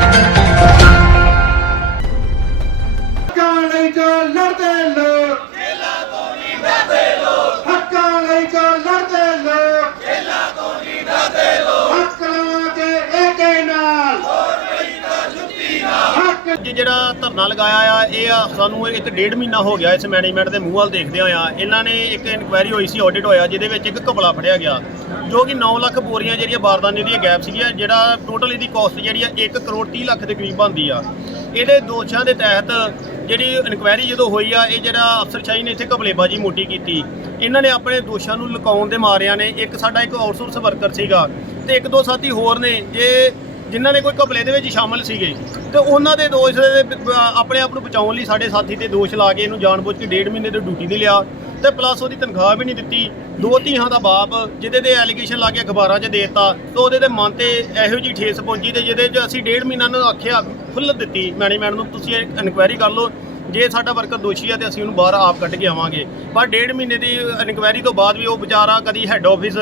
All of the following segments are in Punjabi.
Thank you. ਨਾਲ ਅੱਜ ਜਿਹੜਾ ਧਰਨਾ ਲਗਾਇਆ ਆ, ਇਹ ਆ ਸਾਨੂੰ ਇੱਕ ਡੇਢ ਮਹੀਨਾ ਹੋ ਗਿਆ ਇਸ ਮੈਨੇਜਮੈਂਟ ਦੇ ਮੂੰਹ ਵੱਲ ਦੇਖਦਿਆਂ ਆ। ਇਹਨਾਂ ਨੇ ਇੱਕ ਇਨਕੁਆਇਰੀ ਹੋਈ ਸੀ ਆਡਿਟ ਹੋਇਆ, ਜਿਹਦੇ ਵਿੱਚ ਇੱਕ ਘਪਲਾ ਫੜਿਆ ਗਿਆ, ਜੋ ਕਿ 9 ਲੱਖ ਬੋਰੀਆਂ ਜਿਹੜੀਆਂ ਬਾਰਦਾਨੇ ਦੀਆਂ ਗੈਪ ਸੀਗੀਆਂ, ਜਿਹੜਾ ਟੋਟਲ ਇਹਦੀ ਕਾਸਟ ਜਿਹੜੀ ਆ 1 ਕਰੋੜ 30 ਲੱਖ ਦੇ ਕਰੀਬ ਬਣਦੀ ਆ। ਇਹਦੇ ਦੋਸ਼ਾਂ ਦੇ ਤਹਿਤ ਜਿਹੜੀ ਇਨਕੁਆਇਰੀ ਜਦੋਂ ਹੋਈ ਆ, ਇਹ ਜਿਹੜਾ ਅਫਸਰਸ਼ਾਹੀ ਨੇ ਇੱਥੇ ਘਪਲੇਬਾਜ਼ੀ ਮੋਟੀ ਕੀਤੀ। ਇਹਨਾਂ ਨੇ ਆਪਣੇ ਦੋਸ਼ਾਂ ਨੂੰ ਲੁਕਾਉਣ ਦੇ ਮਾਰਿਆਂ ਨੇ, ਇੱਕ ਸਾਡਾ ਇੱਕ ਆਊਟਸੋਰਸ ਵਰਕਰ ਸੀਗਾ ਤੇ ਇੱਕ ਦੋ ਸਾਥੀ ਹੋਰ ਨੇ, ਜੇ ਜਿਨ੍ਹਾਂ ਨੇ ਕੋਈ ਘਪਲੇ ਦੇ ਵਿੱਚ ਸ਼ਾਮਲ ਸੀਗੇ। ਤੇ ਉਹਨਾਂ ਦੇ ਦੋਸ਼ ਦੇ ਬ- ਆਪਣੇ ਆਪ ਨੂੰ ਬਚਾਉਣ ਲਈ ਸਾਡੇ ਸਾਥੀ ਤੇ ਦੋਸ਼ ਲਾ ਕੇ ਇਹਨੂੰ ਜਾਣਬੁੱਝ ਕੇ ਡੇਢ ਮਹੀਨੇ ਦੀ ਡਿਊਟੀ ਨਹੀਂ ਲਿਆ ਤੇ ਪਲੱਸ ਉਹਦੀ ਤਨਖਾਹ ਵੀ ਨਹੀਂ ਦਿੱਤੀ। ਦੋ ਧੀਆਂ ਦਾ ਬਾਪ, ਜਿਹਦੇ ਤੇ ਐਲੀਗੇਸ਼ਨ ਲਾ ਕੇ ਅਖਬਾਰਾਂ 'ਚ ਦੇਤਾ ਤੇ ਉਹਦੇ ਤੇ ਮਨ ਤੇ ਇਹੋ ਜਿਹੀ ਠੇਸ ਪਹੁੰਚੀ ਤੇ ਜਿਹਦੇ 'ਚ ਅਸੀਂ ਡੇਢ ਮਹੀਨਾ ਨੂੰ ਆਖਿਆ, ਖੁੱਲ੍ਹ ਦਿੱਤੀ। ਮੈਨੇਜਮੈਂਟ ਨੂੰ ਤੁਸੀਂ ਇਹ ਇਨਕੁਆਇਰੀ ਕਰ ਲਓ। ਜੇ ਸਾਡਾ ਵਰਕਰ ਦੋਸ਼ੀ ਆ ਤੇ ਅਸੀਂ ਉਹਨੂੰ ਬਾਹਰ ਆਪ ਕੱਢ ਕੇ ਆਵਾਂਗੇ। ਪਰ ਡੇਢ ਮਹੀਨੇ ਦੀ ਇਨਕੁਆਇਰੀ ਤੋਂ ਬਾਅਦ ਵੀ ਉਹ ਵਿਚਾਰਾ ਕਦੀ ਹੈੱਡ ਆਫਿਸ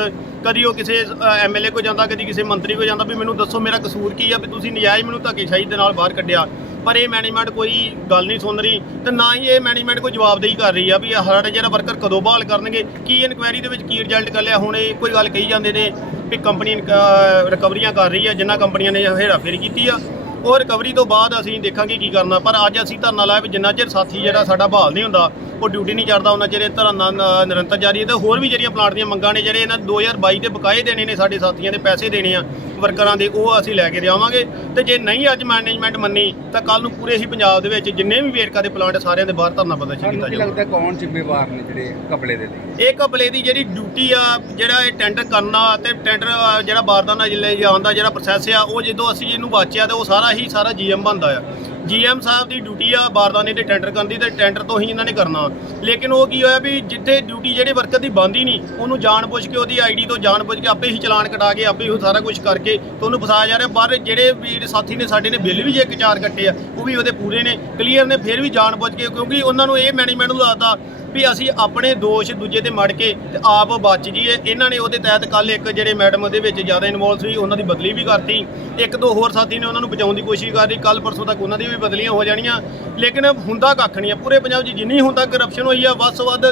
ਕਦੀ ਉਹ ਕਿਸੇ ਐਮਐਲਏ ਕੋ ਜਾਂਦਾ, ਕਦੀ ਕਿਸੇ ਮੰਤਰੀ ਕੋ ਜਾਂਦਾ ਵੀ ਮੈਨੂੰ ਦੱਸੋ ਮੇਰਾ ਕਸੂਰ ਕੀ ਆ ਵੀ ਤੁਸੀਂ ਨਜਾਇਜ਼ ਮੈਨੂੰ ਧੱਕੇਸ਼ਾਹੀ ਦੇ ਨਾਲ ਬਾਹਰ ਕੱਢਿਆ। ਪਰ ਇਹ ਮੈਨੇਜਮੈਂਟ ਕੋਈ ਗੱਲ ਨਹੀਂ ਸੁਣ ਰਹੀ ਤੇ ਨਾ ਹੀ ਇਹ ਮੈਨੇਜਮੈਂਟ ਕੋਈ ਜਵਾਬਦੇਹੀ ਕਰ ਰਹੀ ਆ ਵੀ ਇਹ ਸਾਡਾ ਜਿਹੜਾ ਵਰਕਰ ਕਦੋਂ ਬਹਾਲ ਕਰਨਗੇ, ਕੀ ਇਨਕੁਆਇਰੀ ਦੇ ਵਿੱਚ ਕੀ ਰਿਜ਼ਲਟ ਕਰ ਹੁਣ ਇਹ ਕੋਈ ਗੱਲ ਕਹੀ ਜਾਂਦੇ ਨੇ ਵੀ ਕੰਪਨੀ ਰਿਕਵਰੀਆਂ ਕਰ ਰਹੀ ਆ ਜਿਨ੍ਹਾਂ ਕੰਪਨੀਆਂ ਨੇ ਹੇਰਾਫੇਰੀ ਕੀਤੀ ਆ। ਉਹ ਰਿਕਵਰੀ ਤੋਂ ਬਾਅਦ ਅਸੀਂ ਦੇਖਾਂਗੇ ਕੀ ਕਰਨਾ, ਪਰ ਅੱਜ ਅਸੀਂ ਧਰਨਾ ਲਾਇਆ ਵੀ ਜਿੰਨਾ ਚਿਰ ਸਾਥੀ ਜਿਹੜਾ ਸਾਡਾ ਬਹਾਲ ਨਹੀਂ ਹੁੰਦਾ, ਉਹ ਡਿਊਟੀ ਨਹੀਂ ਚੜਦਾ ਉਹਨਾਂ ਚਿਰ ਇਹ ਧਰਨਾ ਨ- ਨਿਰੰਤਰ ਜਾਰੀ ਹੈ ਤੇ ਹੋਰ ਵੀ ਜਿਹੜੀਆਂ ਪਲਾਂਟ ਦੀਆਂ ਮੰਗਾਂ ਨੇ, ਜਿਹੜੇ ਇਹਨਾਂ 2022 ਦੇ ਬਕਾਏ ਦੇਣੇ ਨੇ ਸਾਡੇ ਸਾਥੀਆਂ ਦੇ ਪੈਸੇ ਦੇਣੇ ਆ ਵਰਕਰਾਂ ਦੇ ਉਹ ਅਸੀਂ ਲੈ ਕੇ ਦੇਵਾਂਗੇ ਤੇ ਜੇ ਨਹੀਂ ਅੱਜ ਮੈਨੇਜਮੈਂਟ ਮੰਨੀ ਤਾਂ ਕੱਲ ਨੂੰ ਪੂਰੇ ਹੀ ਪੰਜਾਬ ਦੇ ਵਿੱਚ ਜਿੰਨੇ ਵੀ ਵੇਰਕਾ ਦੇ ਪਲਾਂਟ ਸਾਰਿਆਂ ਦੇ ਬਾਹਰ ਧਰਨਾ ਪ੍ਰਦਰਸ਼ਨ ਕੀਤਾ ਜਾਊਗਾ ਲੱਗਦਾ ਕੌਣ ਜ਼ਿੰਮੇਵਾਰ ਨੇ ਜਿਹੜੇ ਕਪੜੇ ਦੇ ਲਈ? ਇਹ ਘਪਲੇ ਦੀ ਜਿਹੜੀ ਡਿਊਟੀ ਆ ਜਿਹੜਾ ਇਹ ਟੈਂਡਰ ਕਰਨਾ ਤੇ ਟੈਂਡਰ ਜਿਹੜਾ ਬਾਰਦਾਨਾ ਜ਼ਿਲ੍ਹੇ ਜਾਣ ਦਾ ਜਿਹੜਾ ਪ੍ਰੋਸੈਸ ਆ ਉਹ ਜਦੋਂ ਅਸੀਂ ਇਹਨੂੰ ਵਾਚਿਆ ਤੇ ਉਹ ਸਾਰਾ ਹੀ ਸਾਰਾ ਜੀਐਮ ਬਣਦਾ ਆ। ਜੀਐਮ ਸਾਹਿਬ ਦੀ ਡਿਊਟੀ ਆ ਬਾਰਦਾਨੇ ਦੇ ਟੈਂਡਰ ਕਰਨ ਦੀ ਤੇ ਟੈਂਡਰ ਤੋਂ ਹੀ ਇਹਨਾਂ ਨੇ ਕਰਨਾ। ਲੇਕਿਨ ਉਹ ਕੀ ਹੋਇਆ ਵੀ ਜਿੱਥੇ ਡਿਊਟੀ ਜਿਹੜੇ ਵਰਕਰ ਦੀ ਬੰਦ ਨਹੀਂ, ਉਹਨੂੰ ਜਾਣਬੁੱਝ ਕੇ ਉਹਦੀ ਆਈਡੀ ਤੋਂ ਜਾਣਬੁੱਝ ਕੇ ਆਪੇ ਹੀ ਚਲਾਨ ਕਟਾ ਕੇ, ਆਪੇ ਹੀ ਉਹ ਸਾਰਾ ਕੁਝ ਕਰਕੇ ਤੇ ਉਹਨੂੰ ਫਸਾਇਆ ਜਾ ਰਿਹਾ। ਪਰ ਜਿਹੜੇ ਵੀਰ ਸਾਥੀ ਨੇ ਸਾਡੇ ਨੇ, ਬਿੱਲ ਵੀ ਜੇ ਇੱਕ ਚਾਰ ਕੱਟੇ ਆ, ਉਹ ਵੀ ਉਹਦੇ ਪੂਰੇ ਨੇ। ਕਲੀਅਰ ਨੇ, ਫਿਰ ਵੀ ਜਾਣਬੁੱਝ ਕੇ ਕਿਉਂਕਿ ਉਹਨਾਂ ਨੂੰ ਇਹ ਮੈਨੇਜਮੈਂਟ ਨੂੰ ਲੱਗਦਾ ਵੀ ਅਸੀਂ ਆਪਣੇ ਦੋਸ਼ ਦੂਜੇ ਤੇ ਮੜ ਕੇ ਤੇ ਆਪ ਬਚ ਜੀਏ ਇਹਨਾਂ ਨੇ ਉਹਦੇ ਤਹਿਤ ਕੱਲ ਇੱਕ ਜਿਹੜੇ ਮੈਡਮ ਉਹਦੇ ਵਿੱਚ ਜ਼ਿਆਦਾ ਇਨਵੋਲਵ ਸੀ, ਉਹਨਾਂ ਦੀ ਬਦਲੀ ਵੀ ਕਰਤੀ। ਇੱਕ ਦੋ ਹੋਰ ਸਾਥੀ ਨੇ ਉਹਨਾਂ ਨੂੰ ਬਚਾਉਣ ਦੀ ਕੋਸ਼ਿਸ਼ ਕਰ ਰਹੀ ਕੱਲ ਪਰਸੋਂ ਤੱਕ ਉਹਨਾਂ ਦੀ ਵੀ ਬਦਲੀਆਂ ਹੋ ਜਾਣੀਆਂ। ਲੇਕਿਨ ਹੁੰਦਾ ਕੱਖ ਨਹੀਂ ਆ। ਪੂਰੇ ਪੰਜਾਬ 'ਚ ਜਿੰਨੀ ਹੁਣ ਤੱਕ ਕਰਪਸ਼ਨ ਹੋਈ ਆ, ਵੱਧ ਤੋਂ ਵੱਧ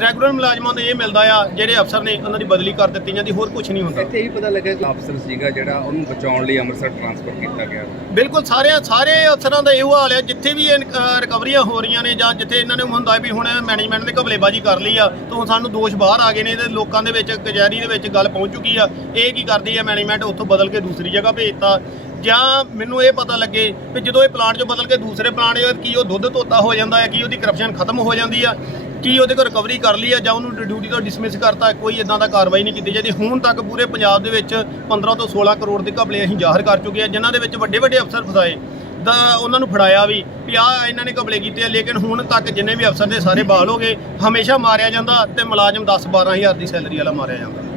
ਰੈਗੂਲਰ ਮੁਲਾਜ਼ਮਾਂ ਨੂੰ ਇਹ ਮਿਲਦਾ ਆ ਜਿਹੜੇ ਅਫਸਰ ਨੇ ਉਹਨਾਂ ਦੀ ਬਦਲੀ ਕਰ ਦਿੱਤੀ ਜਾਂਦੀ ਹੋਰ ਕੁਝ ਨਹੀਂ ਹੁੰਦਾ। ਇੱਥੇ ਹੀ ਪਤਾ ਲੱਗਾ ਕਿ ਅਫਸਰ ਸੀਗਾ ਜਿਹੜਾ ਉਹਨੂੰ ਬਚਾਉਣ ਲਈ ਅੰਮ੍ਰਿਤਸਰ ਟ੍ਰਾਂਸਫਰ ਕੀਤਾ ਗਿਆ। ਬਿਲਕੁਲ ਸਾਰਿਆਂ ਸਾਰੇ ਅਫਸਰਾਂ ਦਾ ਇਹੋ ਹਾਲ ਹੈ ਜਿੱਥੇ ਵੀ ਇਹ, ਰਿਕਵਰੀਆਂ ਹੋ ਰਹੀਆਂ ਨੇ ਜਾਂ ਜਿੱਥੇ ਇਹਨਾਂ ਨੇ ਹੁੰਦਾ ਵੀ ਹੁਣ ਮੈਨੇਜਮੈਂਟ ਨੇ ਘਪਲੇਬਾਜ਼ੀ ਕਰ ਲਈ ਆ ਤਾਂ ਸਾਨੂੰ ਦੋਸ਼ ਬਾਹਰ ਆ ਗਏ ਨੇ ਤੇ ਲੋਕਾਂ ਦੇ ਵਿੱਚ ਕਚਹਿਰੀ ਦੇ ਵਿੱਚ ਗੱਲ ਪਹੁੰਚ ਚੁੱਕੀ ਆ। ਇਹ ਕੀ ਕਰਦੀ ਆ ਮੈਨੇਜਮੈਂਟ ਉੱਥੋਂ ਬਦਲ ਕੇ ਦੂਸਰੀ ਜਗ੍ਹਾ ਭੇਜਤਾ। ਜਾਂ ਮੈਨੂੰ ਇਹ ਪਤਾ ਲੱਗੇ ਵੀ ਜਦੋਂ ਇਹ ਪਲਾਂਟ 'ਚੋਂ ਬਦਲ ਕੇ ਦੂਸਰੇ ਪਲਾਂਟ ਕੀ ਉਹ ਦੁੱਧ ਧੋਤਾ ਹੋ ਜਾਂਦਾ ਹੈ ਕੀ ਉਹਦੀ ਕਰਪਸ਼ਨ ਖਤਮ ਹੋ ਜਾਂਦੀ ਆ ਕੀ ਉਹਦੇ ਕੋਲ ਰਿਕਵਰੀ ਕਰ ਲਈ ਆ ਜਾਂ ਉਹਨੂੰ ਡਿਊਟੀ ਤੋਂ ਡਿਸਮਿਸ ਕਰਤਾ, ਕੋਈ ਇਦਾਂ ਦਾ ਕਾਰਵਾਈ ਨਹੀਂ ਕੀਤੀ ਜਾਂਦੀ। ਹੁਣ ਤੱਕ ਪੂਰੇ ਪੰਜਾਬ ਦੇ ਵਿੱਚ 15 ਤੋਂ 16 ਕਰੋੜ ਦੇ ਘਪਲੇ ਅਸੀਂ ਜ਼ਾਹਰ ਕਰ ਚੁੱਕੇ ਆ, ਜਿਨ੍ਹਾਂ ਦੇ ਵਿੱਚ ਵੱਡੇ ਵੱਡੇ ਅਫਸਰ ਫਸਾਏ। ਦਾ ਉਹਨਾਂ ਨੂੰ ਫੜਾਇਆ ਵੀ ਵੀ ਆ ਇਹਨਾਂ ਨੇ ਘਪਲੇ ਕੀਤੇ ਆ, ਲੇਕਿਨ ਹੁਣ ਤੱਕ ਜਿੰਨੇ ਵੀ ਅਫਸਰ ਦੇ ਸਾਰੇ ਬਹਾਲ ਹੋ ਗਏ, ਹਮੇਸ਼ਾ ਮਾਰਿਆ ਜਾਂਦਾ ਤੇ ਮੁਲਾਜ਼ਮ 10 12000 ਦੀ ਸੈਲਰੀ ਵਾਲਾ ਮਾਰਿਆ ਜਾਂਦਾ।